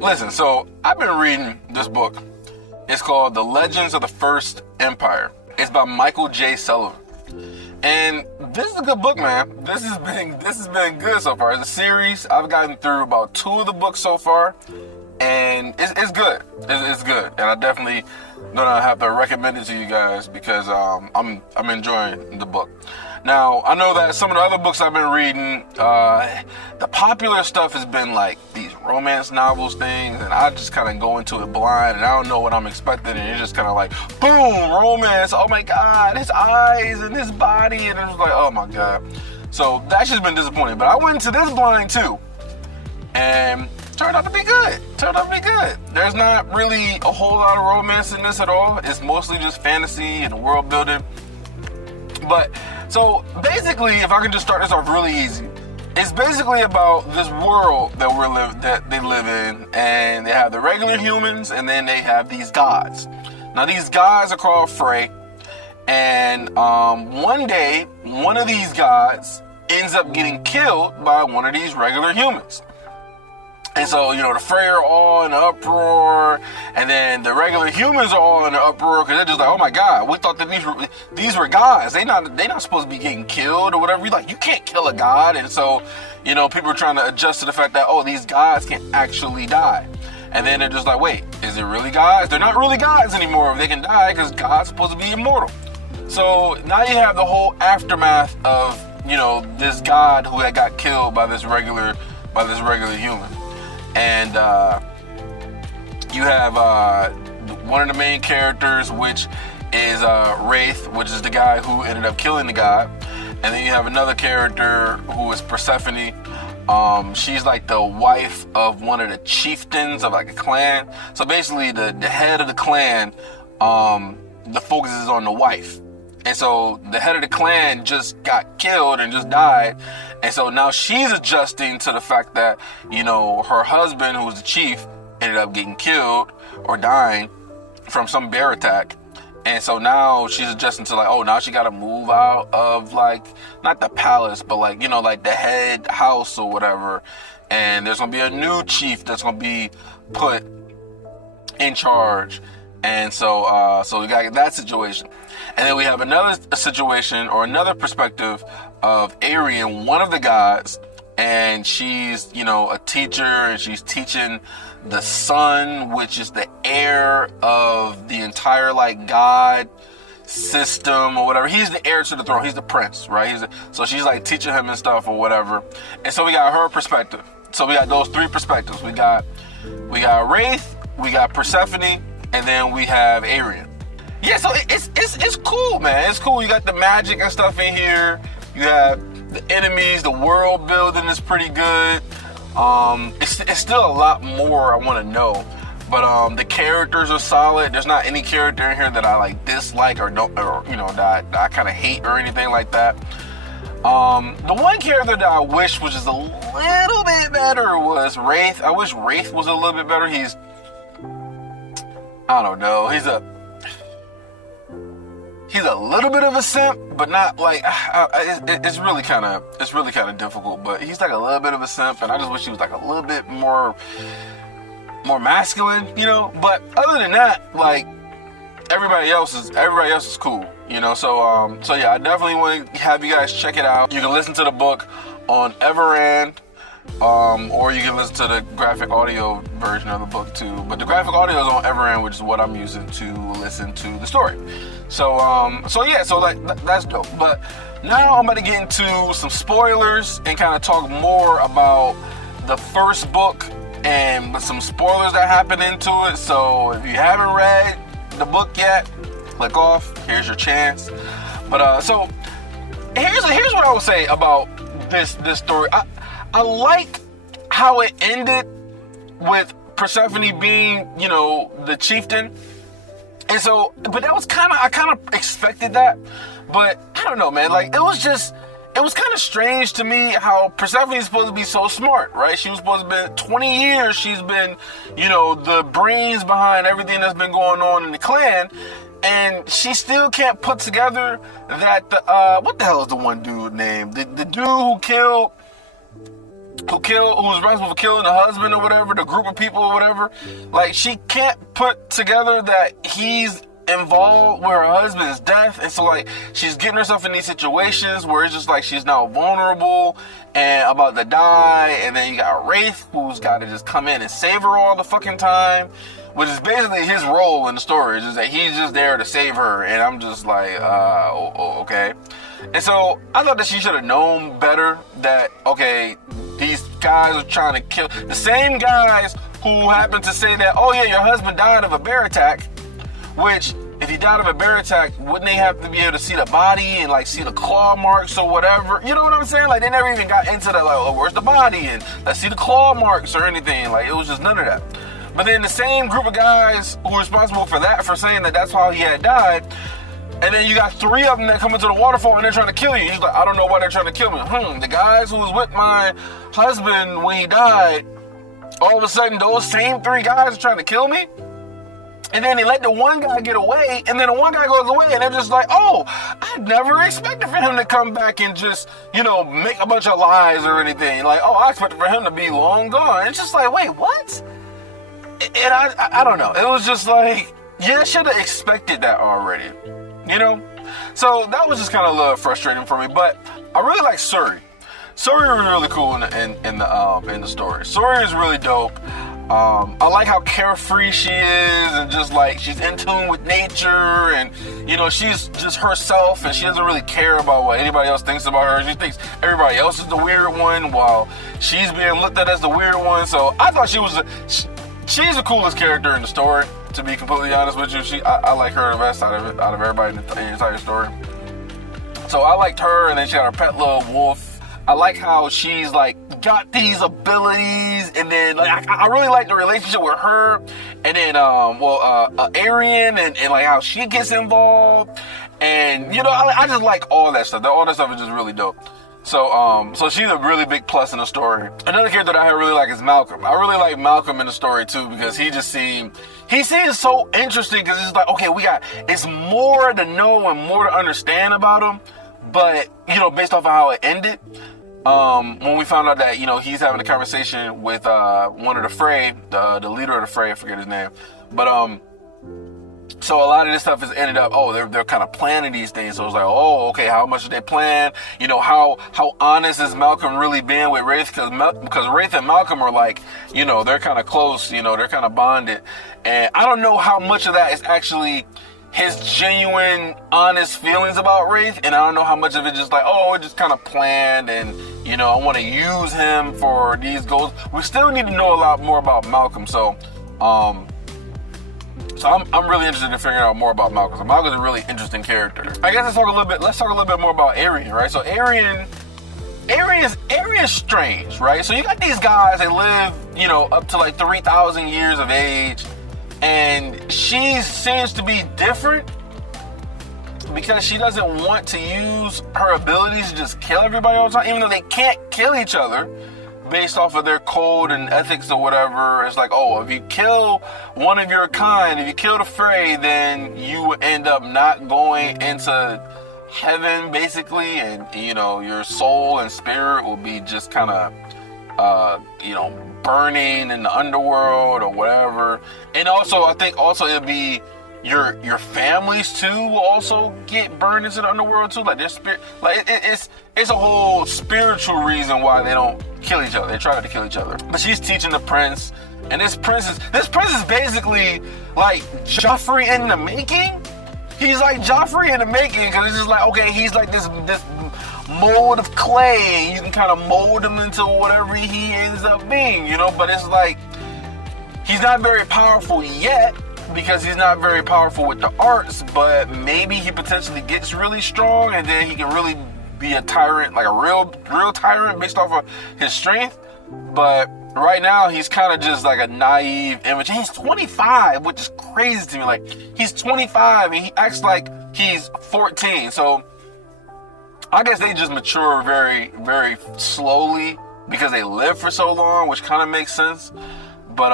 Listen, so I've been reading this book. It's called The Legends of the First Empire. It's by Michael J. Sullivan. And this is a good book, man. This has been good so far. It's a series. I've gotten through about 2 of the books so far, and it's good. It's good, and I definitely gonna have to recommend it to you guys because I'm enjoying the book. Now, I know that some of the other books I've been reading, the popular stuff has been like these romance novels things, and I just kind of go into it blind, and I don't know what I'm expecting, and it's just kind of like, boom, romance, oh my God, his eyes and his body, and it's like, oh my God. So that's just been disappointing, but I went into this blind too, and turned out to be good. There's not really a whole lot of romance in this at all. It's mostly just fantasy and world building. But so basically, if I can just start this off really easy, it's basically about this world that they live in, and they have the regular humans, and then they have these gods. Now these gods are called Frey, and one day one of these gods ends up getting killed by one of these regular humans. And so, the Frey are all in an uproar, and then the regular humans are all in an uproar because they're just like, oh my God, we thought that these were gods. They not supposed to be getting killed or whatever. You're like, you can't kill a god. And so, people are trying to adjust to the fact that, oh, these gods can actually die. And then they're just like, wait, is it really gods? They're not really gods anymore if they can die because God's supposed to be immortal. So now you have the whole aftermath of, this god who had got killed by this regular human. And you have one of the main characters, which is Wraith, which is the guy who ended up killing the god. And then you have another character who is Persephone. She's like the wife of one of the chieftains of like a clan. So basically the head of the clan, the focus is on the wife. And so the head of the clan just got killed and just died. And so now she's adjusting to the fact that, her husband, who was the chief, ended up getting killed or dying from some bear attack. And so now she's adjusting to like, oh, now she got to move out of like, not the palace, but like, like the head house or whatever. And there's going to be a new chief that's going to be put in charge. And so we got that situation. And then we have another situation or another perspective of Arian, one of the gods, and she's, a teacher, and she's teaching the son, which is the heir of the entire like god system or whatever. He's the heir to the throne. He's the prince, right? So she's like teaching him and stuff or whatever. And so we got her perspective. So we got those 3 perspectives. We got Wraith, we got Persephone, and then we have Arian. Yeah, so it's cool, man. It's cool. You got the magic and stuff in here. You have the enemies. The world building is pretty good. It's still a lot more I want to know, but the characters are solid. There's not any character in here that I like dislike or don't, or that I kind of hate or anything like that. The one character that I wish was just a little bit better was Wraith. I wish Wraith was a little bit better. I don't know. He's a little bit of a simp, but not like it's really kind of difficult. But he's like a little bit of a simp, and I just wish he was like a little bit more masculine, But other than that, like everybody else is cool, So yeah, I definitely want to have you guys check it out. You can listen to the book on Everand. Or you can listen to the graphic audio version of the book too. But the graphic audio is on Everand, which is what I'm using to listen to the story. So that's dope. But now I'm about to get into some spoilers and kind of talk more about the first book and some spoilers that happen into it. So if you haven't read the book yet, click off. Here's your chance. But so here's what I would say about this story. I like how it ended with Persephone being, the chieftain. And so, but that was I kind of expected that. But I don't know, man. Like, it was kind of strange to me how Persephone is supposed to be so smart, right? She was supposed to be 20 years. She's been, the brains behind everything that's been going on in the clan. And she still can't put together that what the hell is the one dude named? The dude who killed who's responsible for killing the husband or whatever, the group of people or whatever. Like, she can't put together that he's involved with her husband's death, and so like she's getting herself in these situations where it's just like she's now vulnerable and about to die, and then you got Wraith who's got to just come in and save her all the fucking time, which is basically his role in the story. Is just that he's just there to save her, and I'm just like, okay. And so I thought that she should have known better that, okay, these guys are trying to kill the same guys who happened to say that, oh yeah, your husband died of a bear attack. Which, if he died of a bear attack, wouldn't they have to be able to see the body and like see the claw marks or whatever? You know what I'm saying? Like, they never even got into that, like, oh, where's the body? And let's see the claw marks or anything. Like, it was just none of that. But then the same group of guys who were responsible for that, for saying that that's how he had died, and then you got 3 of them that come into the waterfall and they're trying to kill you. He's like, I don't know why they're trying to kill me. The guys who was with my husband when he died, all of a sudden those same 3 guys are trying to kill me? And then they let the one guy get away, and then the one guy goes away, and they're just like, oh, I never expected for him to come back and just, make a bunch of lies or anything. Like, oh, I expected for him to be long gone. It's just like, wait, what? And I don't know. It was just like, yeah, I should have expected that already, So that was just kind of a little frustrating for me. But I really like Suri. Suri was really cool in the story. Suri is really dope. I like how carefree she is, and just like she's in tune with nature, and she's just herself, and she doesn't really care about what anybody else thinks about her. She thinks everybody else is the weird one while she's being looked at as the weird one. So I thought she's the coolest character in the story, to be completely honest with you. I like her the best out of everybody in the entire story. So I liked her, and then she had her pet little wolf. I like how she's like got these abilities, and then like I really like the relationship with her, and then Arian, and like how she gets involved, and I just like all that stuff. All that stuff is just really dope. So she's a really big plus in the story. Another character that I really like is Malcolm. I really like Malcolm in the story too, because he seems so interesting, because it's like, okay, it's more to know and more to understand about him, but based off of how it ended. When we found out that, he's having a conversation with, one of the Fray, the leader of the Fray, I forget his name. But, so a lot of this stuff has ended up, they're kind of planning these things. So it's like, okay, how much did they plan? How honest is Malcolm really being with Wraith? Because Wraith and Malcolm are like, they're kind of close, they're kind of bonded. And I don't know how much of that is actually his genuine, honest feelings about Wraith, and I don't know how much of it just like, it just kind of planned, and I want to use him for these goals. We still need to know a lot more about Malcolm, so I'm really interested in figuring out more about Malcolm. So Malcolm's a really interesting character. I guess let's talk a little bit more about Arian, right? So Arian is strange, right? So you got these guys that live, up to like 3,000 years of age. And she seems to be different because she doesn't want to use her abilities to just kill everybody all the time, even though they can't kill each other based off of their code and ethics or whatever. It's like, if you kill one of your kind, if you kill the Fray, then you end up not going into heaven, basically, and your soul and spirit will be just kind of burning in the underworld or whatever. And also, I think it'll be your families too will also get burned into the underworld too. Like their spirit, like it's a whole spiritual reason why they don't kill each other. They try not to kill each other. But she's teaching the prince, and this prince is basically like Joffrey in the making. He's like Joffrey in the making, because it's just like, okay, he's like this mold of clay, and you can kind of mold him into whatever he ends up being, but it's like he's not very powerful yet, because he's not very powerful with the arts, but maybe he potentially gets really strong, and then he can really be a tyrant, like a real tyrant based off of his strength. But right now he's kind of just like a naive image. He's 25, which is crazy to me. Like, he's 25 and he acts like he's 14. So I guess they just mature very, very slowly because they live for so long, which kind of makes sense. But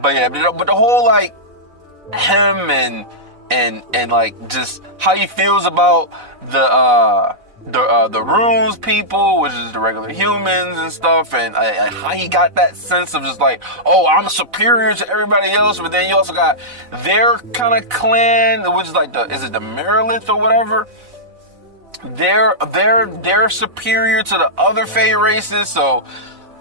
the whole like him and like just how he feels about the runes people, which is the regular humans and stuff, and how he got that sense of just like, oh, I'm superior to everybody else. But then you also got their kind of clan, which is like is it the Merilith or whatever? They're superior to the other Fey races, so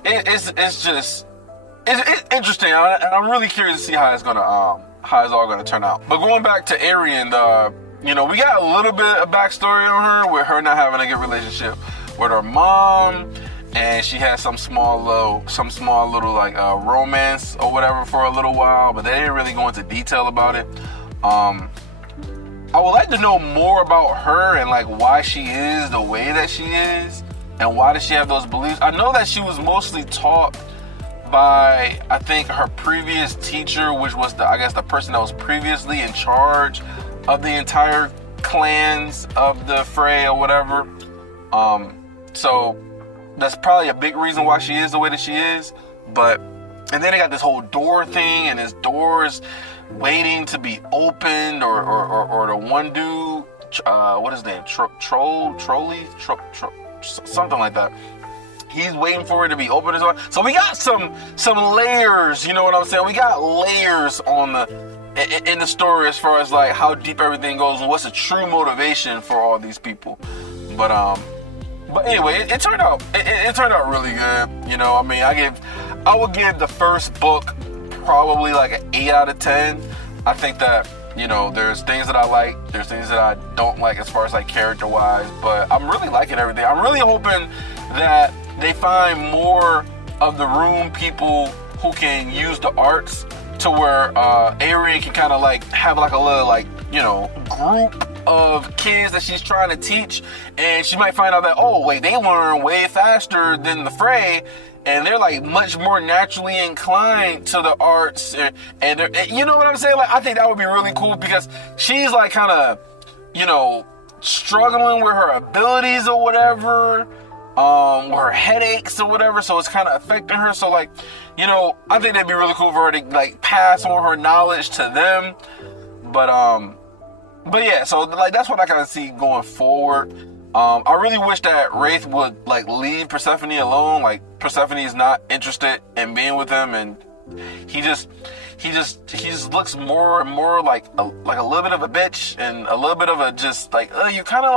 it's interesting, and I'm really curious to see how it's all gonna turn out. But going back to Arian, we got a little bit of backstory on her, with her not having a good relationship with her mom, and she had some small little like romance or whatever for a little while, but they didn't really go into detail about it. I would like to know more about her and like why she is the way that she is, and why does she have those beliefs. I know that she was mostly taught by, I think, her previous teacher, which was the person that was previously in charge of the entire clans of the Frey or whatever. So that's probably a big reason why she is the way that she is. And then they got this whole door thing, and this doors waiting to be opened, or the one dude, what is his name? Trolley, something like that. He's waiting for it to be open as well. So we got some layers, you know what I'm saying? We got layers in the story as far as like how deep everything goes and what's the true motivation for all these people. But anyway, it turned out really good. I mean, I would give the first book probably like an 8 out of 10. I think that, there's things that I like, there's things that I don't like as far as like character wise, but I'm really liking everything. I'm really hoping that they find more of the Rune people who can use the arts, to where Arian can kind of like have like a little like, group of kids that she's trying to teach, and she might find out that, oh wait, they learn way faster than the Frey, and they're like much more naturally inclined to the arts, and you know what I'm saying? Like, I think that would be really cool, because she's like kind of, struggling with her abilities or whatever, with her headaches or whatever, so it's kind of affecting her. So like, I think that'd be really cool for her to like pass on her knowledge to them. But yeah, so like that's what I kind of see going forward. I really wish that Wraith would like leave Persephone alone. Like, Persephone is not interested in being with him, and he just looks more and more like a little bit of a bitch, and a little bit of a just like, you're kind of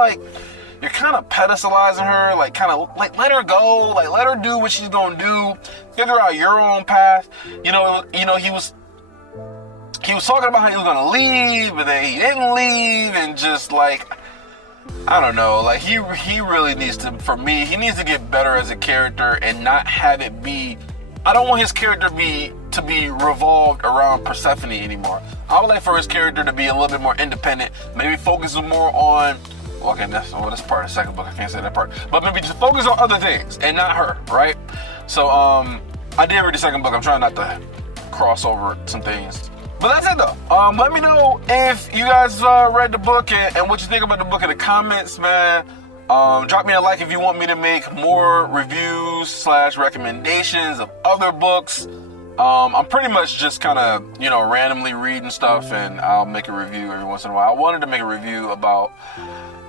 pedestalizing her, like kind of like let her go, like let her do what she's gonna do, figure out your own path. He was talking about how he was gonna leave, but then he didn't leave, and just like, I don't know, like he really needs to, for me, he needs to get better as a character and not have it be, I don't want his character to be revolved around Persephone anymore. I would like for his character to be a little bit more independent, maybe focus more on, that's part of the second book, I can't say that part, but maybe just focus on other things and not her, right? So I did read the second book. I'm trying not to cross over some things. But that's it though. Let me know if you guys read the book and what you think about the book in the comments, man. Drop me a like if you want me to make more reviews / recommendations of other books. I'm pretty much just kind of, randomly reading stuff, and I'll make a review every once in a while. I wanted to make a review about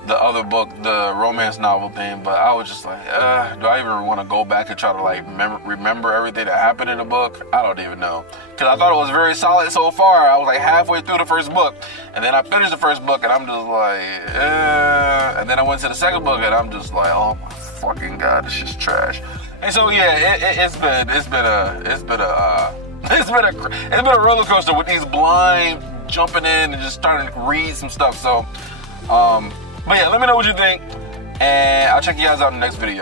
the other book, the romance novel thing, but I was just like, do I even want to go back and try to like remember everything that happened in the book? I don't even know, because I thought it was very solid so far. I was like halfway through the first book, and then I finished the first book, and I'm just like, and then I went to the second book, and I'm just like, oh my fucking god, this shit's trash. And so yeah, it's been a roller coaster with these blind jumping in and just starting to read some stuff. So but yeah, let me know what you think, and I'll check you guys out in the next video.